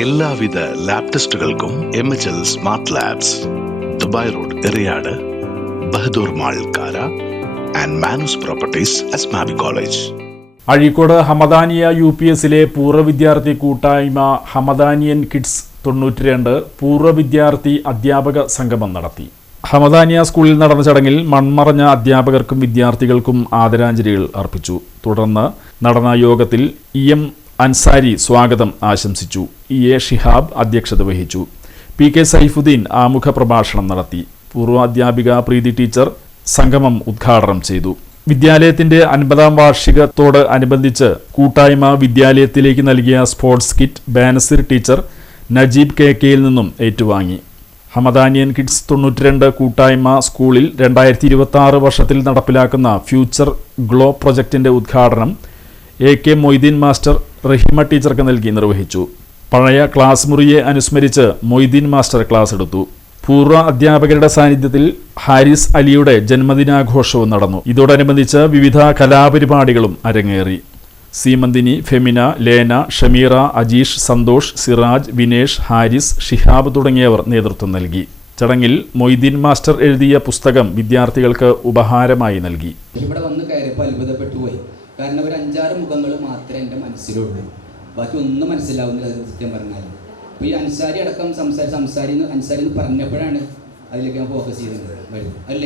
എല്ലാവിധ ലാബ് ടെസ്റ്റുകൾക്കും MHL smart labs, Dubai road, Eriyad, Bahadur mall, Kara and Manus properties, Asmabi college. Azhikode Hamadaniya UPSലെ പൂർവ്വ വിദ്യാർത്ഥി കൂട്ടായ്മ ഹമദാനിയൻ കിഡ്സ് 92 പൂർവ്വ വിദ്യാർത്ഥി അധ്യാപക സംഗമം നടത്തി. ഹമദാനിയ സ്കൂളിൽ നടന്ന ചടങ്ങിൽ മൺമറഞ്ഞ അധ്യാപകർക്കും വിദ്യാർത്ഥികൾക്കും ആദരാഞ്ജലികൾ അർപ്പിച്ചു. തുടർന്ന് നടന്ന യോഗത്തിൽ EM അൻസാരി സ്വാഗതം ആശംസിച്ചു. EA ഷിഹാബ് അധ്യക്ഷത വഹിച്ചു. PK സൈഫുദ്ദീൻ ആമുഖ പ്രഭാഷണം നടത്തി. പൂർവ്വ അധ്യാപിക പ്രീതി ടീച്ചർ സംഗമം ഉദ്ഘാടനം ചെയ്തു. വിദ്യാലയത്തിന്റെ 50ാം വാർഷികത്തോട് അനുബന്ധിച്ച് കൂട്ടായ്മ വിദ്യാലയത്തിലേക്ക് നൽകിയ സ്പോർട്സ് കിറ്റ് ബാനസിർ ടീച്ചർ നജീബ് KKയിൽ നിന്നും ഏറ്റുവാങ്ങി. ഹമദാനിയൻ കിഡ്സ് 92 കൂട്ടായ്മ സ്കൂളിൽ 2026 വർഷത്തിൽ നടപ്പിലാക്കുന്ന ഫ്യൂച്ചർ ഗ്ലോ പ്രൊജക്ടിന്റെ ഉദ്ഘാടനം AK മൊയ്തീൻ മാസ്റ്റർ റഹിമ ടീച്ചർക്ക് നൽകി നിർവഹിച്ചു. പഴയ ക്ലാസ് മുറിയെ അനുസ്മരിച്ച് മൊയ്തീൻ മാസ്റ്റർ ക്ലാസ് എടുത്തു. പൂർവ്വ അധ്യാപകരുടെ സാന്നിധ്യത്തിൽ ഹാരിസ് അലിയുടെ ജന്മദിനാഘോഷവും നടന്നു. ഇതോടനുബന്ധിച്ച് വിവിധ കലാപരിപാടികളും അരങ്ങേറി. സീമന്തിനി, ഫെമിന, ലേന, ഷമീറ, അജീഷ്, സന്തോഷ്, സിറാജ്, വിനേഷ്, ഹാരിസ്, ഷിഹാബ് തുടങ്ങിയവർ നേതൃത്വം നൽകി. ചടങ്ങിൽ മൊയ്തീൻ മാസ്റ്റർ എഴുതിയ പുസ്തകം വിദ്യാർത്ഥികൾക്ക് ഉപഹാരമായി നൽകി. ഇവിടെ വന്ന് കയറിയപ്പോൾ അത്ഭുതപ്പെട്ടു പോയി. കാരണം ഒരു 5-6 മുഖങ്ങൾ മാത്രമേ എൻ്റെ മനസ്സിലുള്ളൂ, ബാക്കി ഒന്നും മനസ്സിലാവുന്നില്ല. അത് സത്യം പറഞ്ഞാൽ അപ്പോൾ ഈ അൻസാരി അടക്കം അൻസാരി എന്ന് പറഞ്ഞപ്പോഴാണ് അതിലേക്ക് ഞാൻ ഫോക്കസ് ചെയ്തത് വരുന്നത്. അത്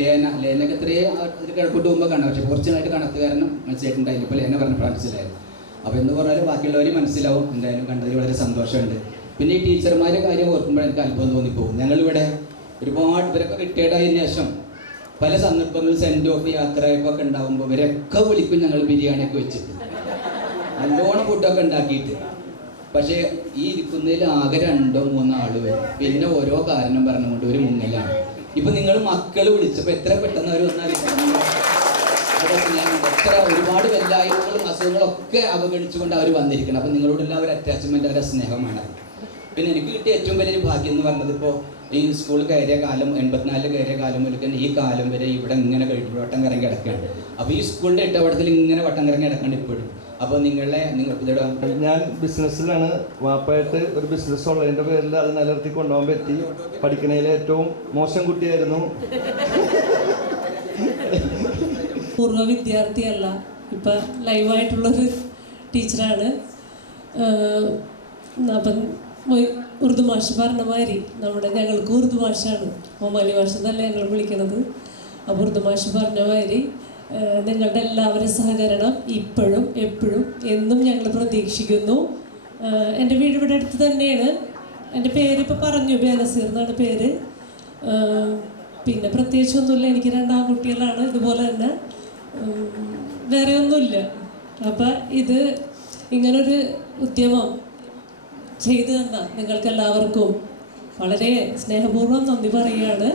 ലേനൊക്കെ എത്രയും കിഴക്കോട്ട് പോകുമ്പോൾ കാണാം, പക്ഷേ കുറച്ചായിട്ട് കണക്ക് കാരണം മനസ്സിലായിട്ടുണ്ടായില്ല. ഇപ്പോൾ ലേന പറഞ്ഞപ്പോൾ മനസ്സിലായത്. അപ്പോൾ എന്ന് പറഞ്ഞാൽ ബാക്കിയുള്ളവർ മനസ്സിലാവും. എന്തായാലും കണ്ടതിൽ വളരെ സന്തോഷമുണ്ട്. പിന്നെ ഈ ടീച്ചർമാരുടെ കാര്യം ഓർക്കുമ്പോൾ എനിക്ക് അത്ഭുതം തോന്നിപ്പോകും. ഞങ്ങളിവിടെ ഒരുപാട് ഇവരൊക്കെ റിട്ടയർഡ് ആയതിനു ശേഷം പല സന്ദർഭങ്ങളിൽ സെൻഡ് ഓഫ് യാത്രയൊക്കെ ഉണ്ടാകുമ്പോൾ ഇവരൊക്കെ വിളിക്കും. ഞങ്ങൾ ബിരിയാണിയൊക്കെ വെച്ചിട്ട് നല്ലോണം ഫുഡൊക്കെ ഉണ്ടാക്കിയിട്ട്. പക്ഷേ ഈ ഇരിക്കുന്നതിൽ ആകെ 2-3 ആൾ വരും. പിന്നെ ഓരോ കാരണം പറഞ്ഞുകൊണ്ട് ഒരു മുന്നിലാണ്. ഇപ്പം നിങ്ങൾ മക്കൾ വിളിച്ചപ്പോൾ എത്ര പെട്ടെന്ന് അവർ വന്നാൽ എത്ര ഒരുപാട് വെല്ലായ്മകളും അസുഖങ്ങളൊക്കെ അവഗണിച്ചുകൊണ്ട് അവർ വന്നിരിക്കണം. അപ്പം നിങ്ങളോടുള്ള ഒരു അറ്റാച്ച്മെൻറ്റ്, അവരുടെ സ്നേഹമാണ്. പിന്നെ എനിക്ക് കിട്ടിയ ഏറ്റവും വലിയൊരു ഭാഗ്യം എന്ന് പറഞ്ഞത്, ഇപ്പോൾ ഈ സ്കൂൾ കയറിയ കാലം 84 കയറിയ കാലം മുതൽ ഈ കാലം വരെ ഇവിടെ ഇങ്ങനെ വട്ടം കറങ്ങി കിടക്കുകയാണ്. അപ്പോൾ ഈ സ്കൂളിൻ്റെ ഇട്ടവടത്തിൽ ഇങ്ങനെ വട്ടം കറങ്ങി കിടക്കാണ്ട് ഇപ്പോഴും. അപ്പോൾ ഞാൻ ബിസിനസ്സിലാണ്. വാപ്പായിട്ട് ഒരു ബിസിനസ് ഉള്ളതിൻ്റെ പേരിൽ അത് നിലനിർത്തി കൊണ്ടുപോകാൻ പറ്റി. പഠിക്കണതിൽ ഏറ്റവും മോശം കുട്ടിയായിരുന്നു. പൂർവ്വ വിദ്യാർത്ഥിയല്ല, ഇപ്പം ലൈവായിട്ടുള്ളൊരു ടീച്ചറാണ്. അപ്പം ഉറുദു ഭാഷ പറഞ്ഞ മാതിരി ഞങ്ങൾക്ക് ഉറുദു ഭാഷയാണ്, ഒമാലി ഭാഷ എന്നല്ല ഞങ്ങൾ വിളിക്കണത്. അപ്പോൾ ഉറുദു ഭാഷ പറഞ്ഞ മാതിരി നിങ്ങളുടെ എല്ലാവരും സഹകരണം ഇപ്പോഴും എപ്പോഴും എന്നും ഞങ്ങൾ പ്രതീക്ഷിക്കുന്നു. എൻ്റെ വീട് ഇവിടെ അടുത്ത് തന്നെയാണ്. എൻ്റെ പേരിപ്പോൾ പറഞ്ഞു, ബാനസിർ എന്നാണ് പേര്. പിന്നെ പ്രത്യേകിച്ചൊന്നുമില്ല, എനിക്ക് 2 ആൺകുട്ടികളാണ്. ഇതുപോലെ തന്നെ വേറെ ഒന്നുമില്ല. അപ്പം ഇത് ഇങ്ങനൊരു ഉദ്യമം ചെയ്തു തന്ന നിങ്ങൾക്കെല്ലാവർക്കും വളരെ സ്നേഹപൂർവ്വം നന്ദി പറയുകയാണ്.